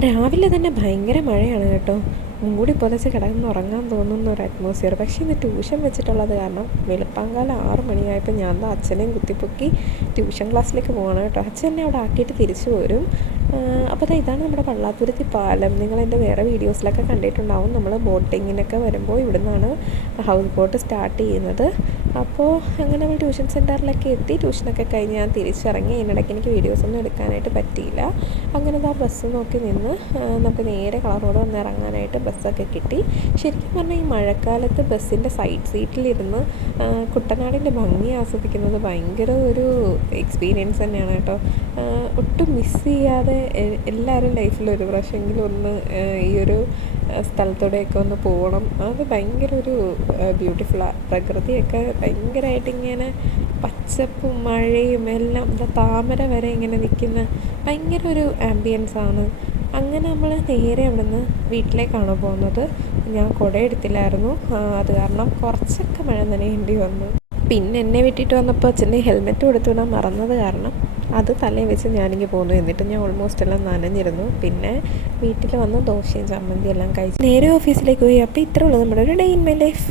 രാവിലെ തന്നെ ഭയങ്കര മഴയാണ് കേട്ടോ. മൂടി പുതച്ച് കിടന്നുറങ്ങാൻ തോന്നുന്ന ഒരു അറ്റ്മോസ്ഫിയർ. പക്ഷേ ഇന്ന് ട്യൂഷൻ വെച്ചിട്ടുള്ളത് കാരണം വെളുപ്പാങ്കാലം 6 മണിയായപ്പോൾ ഞാൻ ദാ അച്ഛനെയും കുത്തിപ്പൊക്കി ട്യൂഷൻ ക്ലാസ്സിലേക്ക് പോവാണ് കേട്ടോ. അച്ഛൻ എന്നെ അവിടെ ആക്കിയിട്ട് തിരിച്ചു പോരും. അപ്പോൾ ഇതാണ് നമ്മുടെ പള്ളാത്തുരുത്തി പാലം. നിങ്ങളെൻ്റെ വേറെ വീഡിയോസിലൊക്കെ കണ്ടിട്ടുണ്ടാവും. നമ്മൾ ബോട്ടിങ്ങിനൊക്കെ വരുമ്പോൾ ഇവിടുന്നാണ് ഹൗസ് ബോട്ട് സ്റ്റാർട്ട് ചെയ്യുന്നത്. അപ്പോൾ അങ്ങനെ നമ്മൾ ട്യൂഷൻ സെൻറ്ററിലൊക്കെ എത്തി. ട്യൂഷനൊക്കെ കഴിഞ്ഞ് ഞാൻ തിരിച്ചിറങ്ങി. അതിനിടയ്ക്ക് എനിക്ക് വീഡിയോസൊന്നും എടുക്കാനായിട്ട് പറ്റിയില്ല. അങ്ങനെ ആ ബസ് നോക്കി നിന്ന് നമുക്ക് നേരെ കളർ റോഡ് വന്ന് ഇറങ്ങാനായിട്ട് ബസ്സൊക്കെ കിട്ടി. ശരിക്കും പറഞ്ഞാൽ ഈ മഴക്കാലത്ത് ബസ്സിൻ്റെ സൈഡ് സീറ്റിലിരുന്ന് കുട്ടനാടിൻ്റെ ഭംഗി ആസ്വദിക്കുന്നത് ഭയങ്കര ഒരു എക്സ്പീരിയൻസ് തന്നെയാണ് കേട്ടോ. ഒട്ടും മിസ് ചെയ്യാതെ എല്ലാവരും ലൈഫിൽ ഒരു പ്രാവശ്യമെങ്കിലും ഒന്ന് ഈ ഒരു സ്ഥലത്തൂടെയൊക്കെ ഒന്ന് പോകണം. അത് ഭയങ്കര ഒരു ബ്യൂട്ടിഫുള്ളാണ്. പ്രകൃതിയൊക്കെ ഭയങ്കരമായിട്ട് ഇങ്ങനെ പച്ചപ്പും മഴയും എല്ലാം താമര വരെ ഇങ്ങനെ നിൽക്കുന്ന ഭയങ്കര ഒരു ആംബിയൻസാണ്. അങ്ങനെ നമ്മൾ നേരെ അവിടെ നിന്ന് വീട്ടിലേക്കാണ് പോകുന്നത്. ഞാൻ കുട എടുത്തില്ലായിരുന്നു. അത് കാരണം കുറച്ചൊക്കെ മഴ നനയേണ്ടി വന്നു. പിന്നെ എന്നെ വിട്ടിട്ട് വന്നപ്പോൾ അച്ഛൻ്റെ ഹെൽമെറ്റ് കൊടുത്തുവിടാൻ മറന്നത് കാരണം അത് തലയിൽ വെച്ച് ഞാനിങ്ങനെ പോന്നു. എന്നിട്ട് ഞാൻ ഓൾമോസ്റ്റ് എല്ലാം നനഞ്ഞിരുന്നു. പിന്നെ വീട്ടിൽ വന്ന് ദോശയും ചമ്മന്തിയും എല്ലാം കഴിച്ച് നേരെ ഓഫീസിലേക്ക് പോയി. അപ്പോൾ ഇത്രേ ഉള്ളൂ നമ്മുടെ ഒരു ഡേ ഇൻ മൈ ലൈഫ്.